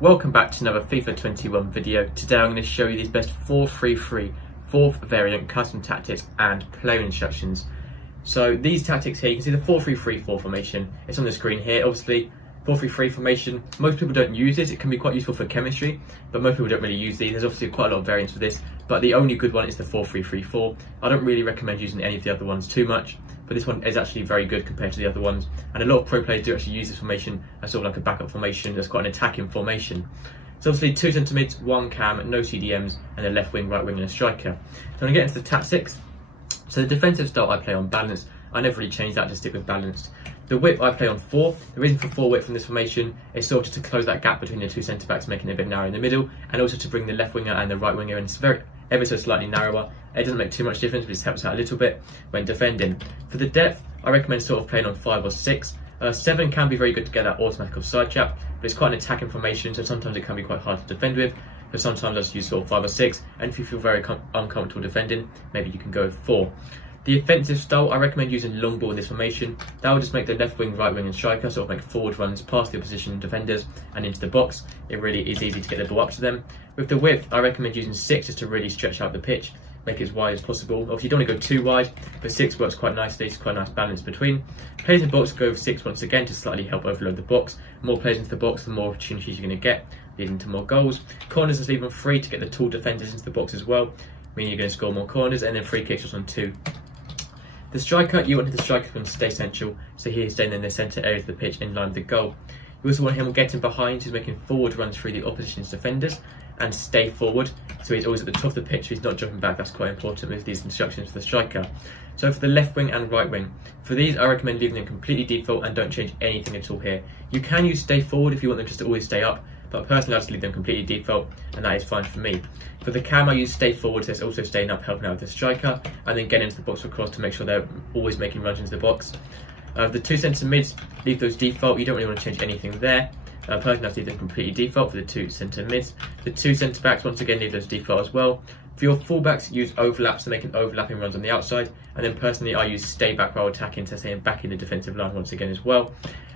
Welcome back to another FIFA 21 video. Today I'm going to show you these best 4-3-3 fourth variant custom tactics and player instructions. So these tactics here, you can see the 4-3-3-4 formation. It's on the screen here. Obviously 4-3-3 formation, most people don't use this. It can be quite useful for chemistry, but most people don't really use these. There's obviously quite a lot of variants for this, but the only good one is the 4-3-3-4. I don't really recommend using any of the other ones too much, but this one is actually very good compared to the other ones. And a lot of pro players do actually use this formation as sort of like a backup formation. That's quite an attacking formation. So obviously 2 centre mids, 1 cam, no CDMs, and a left wing, right wing, and a striker. So I'm going to get into the tactics. So the defensive style I play on balanced. I never really change that to stick with balanced. The width I play on 4. The reason for 4 width from this formation is sort of to close that gap between the 2 centre backs, making it a bit narrow in the middle, and also to bring the left winger and the right winger in. It's ever so slightly narrower. It doesn't make too much difference, but it helps out a little bit when defending. For the depth, I recommend sort of playing on 5 or 6. 7 can be very good to get that automatic offside trap, but it's quite an attacking formation, so sometimes it can be quite hard to defend with. So sometimes I just use sort of 5 or 6, and if you feel very uncomfortable defending, maybe you can go 4. The offensive style, I recommend using long ball in this formation. That will just make the left wing, right wing, and striker sort of make forward runs past the opposition defenders and into the box. It really is easy to get the ball up to them. With the width, I recommend using 6 just to really stretch out the pitch, make it as wide as possible. Obviously, you don't want to go too wide, but 6 works quite nicely. It's quite a nice balance between. Players in the box go with 6 once again to slightly help overload the box. The more players into the box, the more opportunities you're going to get, leading to more goals. Corners, just leave them free to get the tall defenders into the box as well, meaning you're going to score more corners, and then free kicks just on 2. The striker, you want the striker to stay central, so he is staying in the centre area of the pitch in line with the goal. You also want him getting behind, he's making forward runs through the opposition's defenders and stay forward, so he's always at the top of the pitch, so he's not jumping back. That's quite important with these instructions for the striker. So for the left wing and right wing, for these I recommend leaving them completely default and don't change anything at all here. You can use stay forward if you want them just to always stay up, but personally I just leave them completely default, and that is fine for me. For the cam, I use stay forward, so it's also staying up, helping out with the striker, and then get into the box for cross to make sure they're always making runs into the box. The 2 centre mids, leave those default. You don't really want to change anything there. Personally, I leave them completely default for the 2 centre mids. The 2 centre backs, once again, leave those default as well. For your fullbacks, use overlaps to making overlapping runs on the outside, and then personally I use stay back while attacking, to stay back in the defensive line once again as well.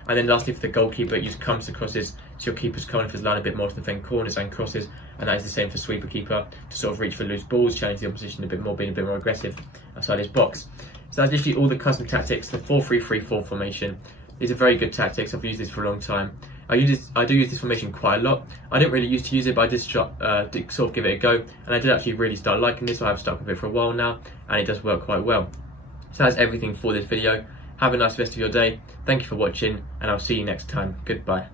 And then lastly, for the goalkeeper, use comes to crosses, so your keeper's coming off his line a bit more to defend corners and crosses, and that is the same for sweeper keeper, to sort of reach for loose balls, challenge the opposition a bit more, being a bit more aggressive outside his box. So that's literally all the custom tactics, the 4-3-3-4 formation. These are very good tactics. I've used this for a long time. I do use this formation quite a lot. I didn't really used to use it, but I did sort of give it a go, and I did actually really start liking this. So I've stuck with it for a while now, and it does work quite well. So that's everything for this video. Have a nice rest of your day. Thank you for watching, and I'll see you next time. Goodbye.